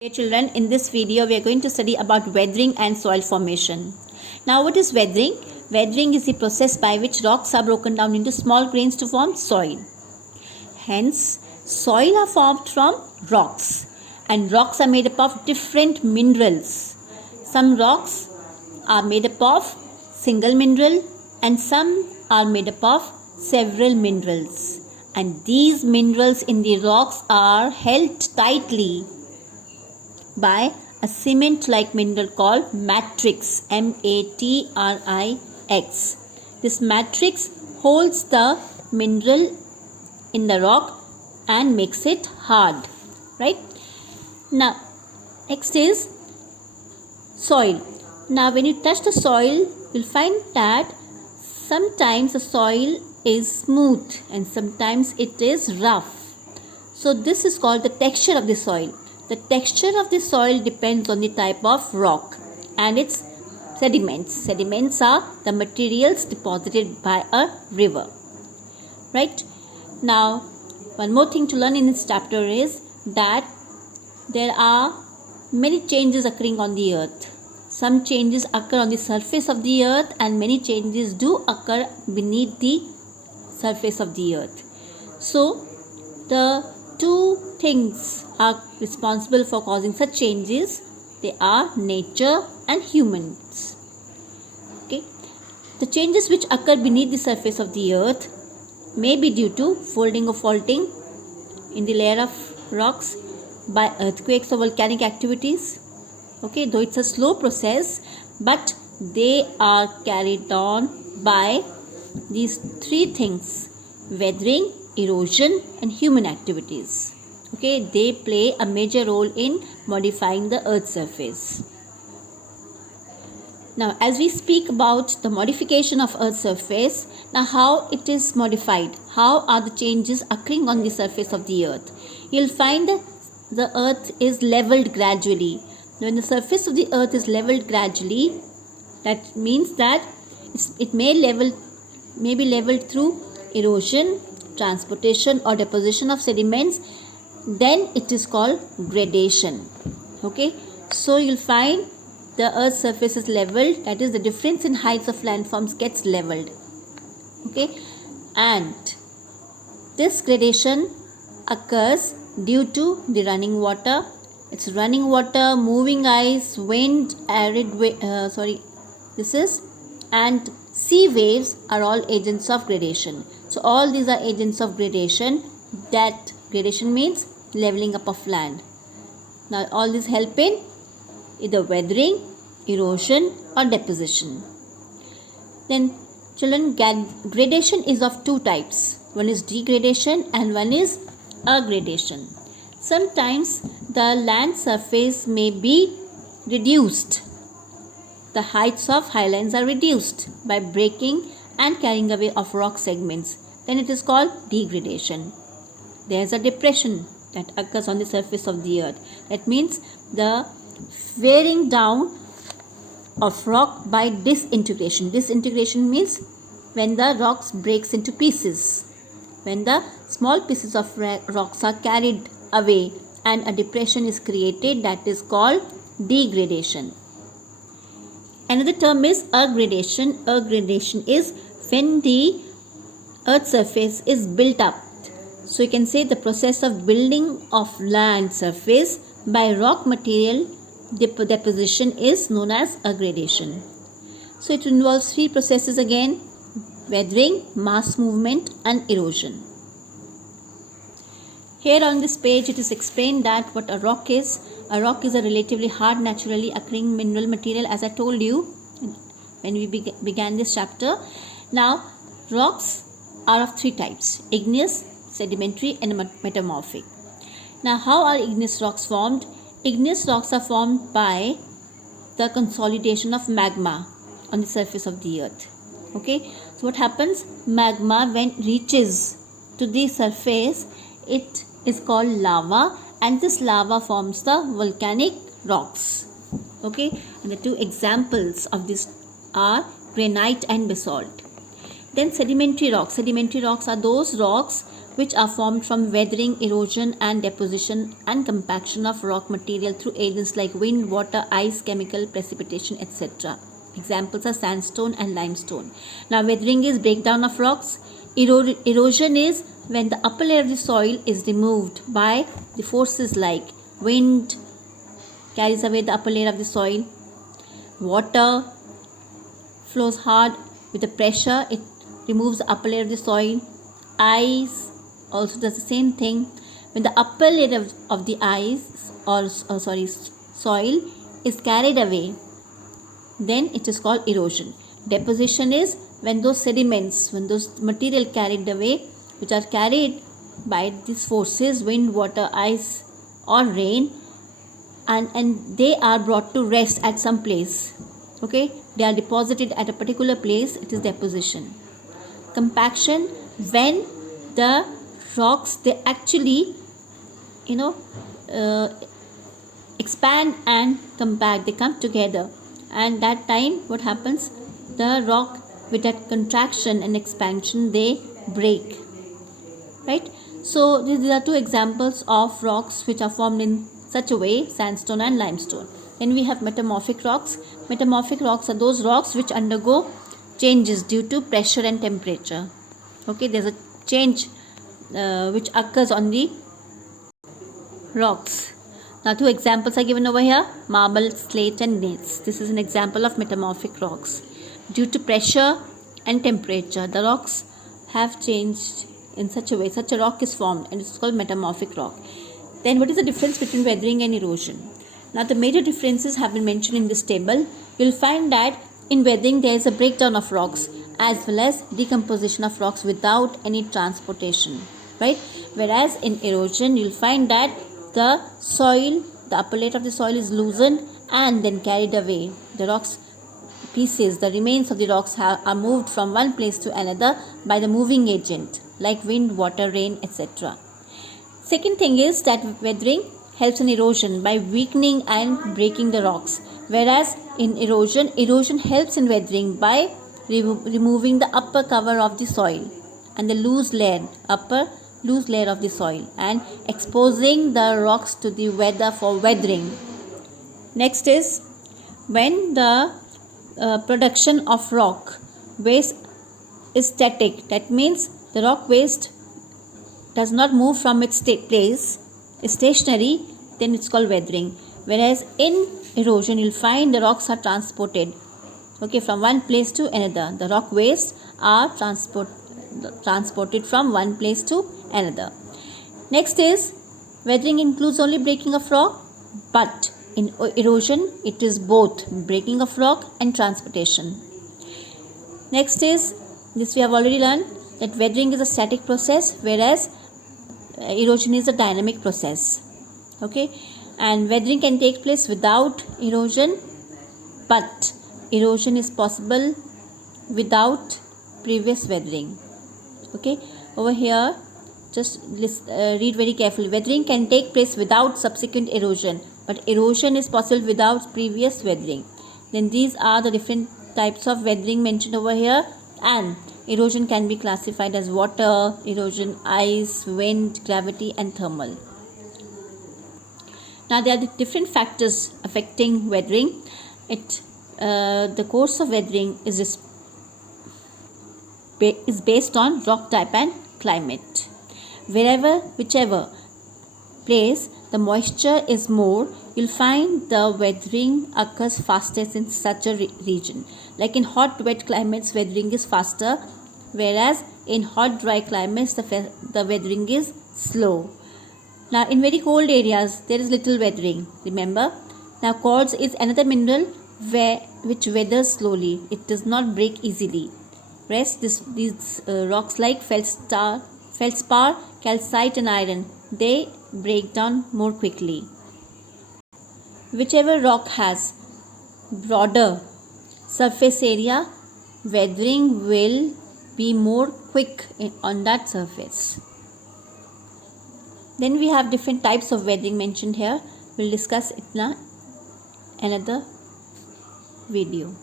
Dear children, in this video we are going to study about weathering and soil formation. Now what is weathering? Weathering is the process by which rocks are broken down into small grains to form soil. Hence, soil are formed from rocks, and rocks are made up of different minerals. Some rocks are made up of single mineral and some are made up of several minerals. And these minerals in the rocks are held tightly by a cement-like mineral called matrix, M-A-T-R-I-X. This matrix holds the mineral in the rock and makes it hard, right? Now, next is soil. Now, when you touch the soil, you'll find that sometimes the soil is smooth and sometimes it is rough. So, this is called the texture of the soil. The texture of the soil depends on the type of rock and its sediments. Sediments are the materials deposited by a river. Right? Now, one more thing to learn in this chapter is that there are many changes occurring on the earth. Some changes occur on the surface of the earth and many changes do occur beneath the surface of the earth. So, the two things are responsible for causing such changes. They are nature and humans. Okay. The changes which occur beneath the surface of the earth may be due to folding or faulting in the layer of rocks by earthquakes or volcanic activities. Okay, though it's a slow process, but they are carried on by these three things: weathering, erosion and human activities. Okay, they play a major role in modifying the earth's surface. Now, as we speak about the modification of earth's surface, now how it is modified, how are the changes occurring on the surface of the earth? You'll find that the earth is leveled gradually. When the surface of the earth is leveled gradually, that means that it may be leveled through erosion, transportation or deposition of sediments. Then it is called gradation. Okay, so you'll find the earth's surface is leveled, that is the difference in heights of landforms gets leveled. Okay, and this gradation occurs due to the running water. It's running water, moving ice, wind, and sea waves are all agents of gradation. So all these are agents of gradation. That gradation means leveling up of land. Now all these help in either weathering, erosion or deposition. Then children, gradation is of two types. One is degradation and one is aggradation. Sometimes the land surface may be reduced. The heights of highlands are reduced by breaking and carrying away of rock segments. Then it is called degradation. There is a depression that occurs on the surface of the earth. That means the wearing down of rock by disintegration. Disintegration means when the rocks breaks into pieces. When the small pieces of rocks are carried away and a depression is created, that is called degradation. Another term is aggradation. Aggradation is when the earth's surface is built up. So you can say the process of building of land surface by rock material deposition is known as aggradation. So it involves three processes again: weathering, mass movement and erosion. Here on this page it is explained that what a rock is. A rock is a relatively hard, naturally occurring mineral material, as I told you when we began this chapter. Now, rocks are of three types: igneous, sedimentary and metamorphic. Now, how are igneous rocks formed? Igneous rocks are formed by the consolidation of magma on the surface of the earth. Okay, so what happens? Magma, when reaches to the surface, it is called lava, and this lava forms the volcanic rocks. Okay, and the two examples of this are granite and basalt. Then sedimentary rocks. Sedimentary rocks are those rocks which are formed from weathering, erosion and deposition and compaction of rock material through agents like wind, water, ice, chemical, precipitation, etc. Examples are sandstone and limestone. Now, weathering is breakdown of rocks. Erosion is when the upper layer of the soil is removed by the forces like wind carries away the upper layer of the soil, water flows hard with the pressure, it removes the upper layer of the soil, ice also does the same thing. When the upper layer of the ice soil is carried away, then it is called erosion. Deposition is when those sediments, when those material carried away, which are carried by these forces, wind, water, ice or rain, and they are brought to rest at some place. Okay, they are deposited at a particular place, it is deposition. Compaction, when the rocks, they actually expand and compact, they come together, and that time what happens, the rock with that contraction and expansion, they break, right? So these are two examples of rocks which are formed in such a way, sandstone and limestone. Then we have metamorphic rocks. Metamorphic rocks are those rocks which undergo changes due to pressure and temperature. Okay, there's a change which occurs on the rocks. Now, two examples are given over here: marble, slate and gneiss. This is an example of metamorphic rocks. Due to pressure and temperature, the rocks have changed in such a way, such a rock is formed, and it's called metamorphic rock. Then what is the difference between weathering and erosion? Now, the major differences have been mentioned in this table. You'll find that in weathering there is a breakdown of rocks as well as decomposition of rocks without any transportation, right? Whereas in erosion you'll find that the soil, the upper layer of the soil is loosened and then carried away. The rocks pieces, the remains of the rocks are moved from one place to another by the moving agent like wind, water, rain, etc. Second thing is that weathering helps in erosion by weakening and breaking the rocks, whereas in erosion helps in weathering by removing the upper cover of the soil and the loose layer of the soil and exposing the rocks to the weather for weathering. Next is when the production of rock waste is static, that means the rock waste does not move from its place, is stationary, then it's called weathering. Whereas in erosion you'll find the rocks are transported, okay, from one place to another. The rock waste are transported from one place to another. Next is weathering includes only breaking of rock, but in erosion it is both breaking of rock and transportation. Next is, this we have already learned, that weathering is a static process, whereas erosion is a dynamic process. Okay, and weathering can take place without erosion, but erosion is possible without previous weathering. Okay, over here just read very carefully. Weathering can take place without subsequent erosion, but erosion is possible without previous weathering. Then these are the different types of weathering mentioned over here, and erosion can be classified as water erosion, ice, wind, gravity and thermal. Now there are the different factors affecting weathering. The course of weathering is based on rock type and climate. Whichever place the moisture is more, you'll find the weathering occurs fastest in such a region. Like in hot wet climates, weathering is faster, whereas in hot dry climates the weathering is slow. Now in very cold areas there is little weathering, remember. Now quartz is another mineral which weathers slowly, it does not break easily. Rest these rocks like feldspar, calcite and iron, they break down more quickly. Whichever rock has broader surface area, weathering will be more quick on that surface. Then we have different types of weathering mentioned here. We'll discuss it in another video.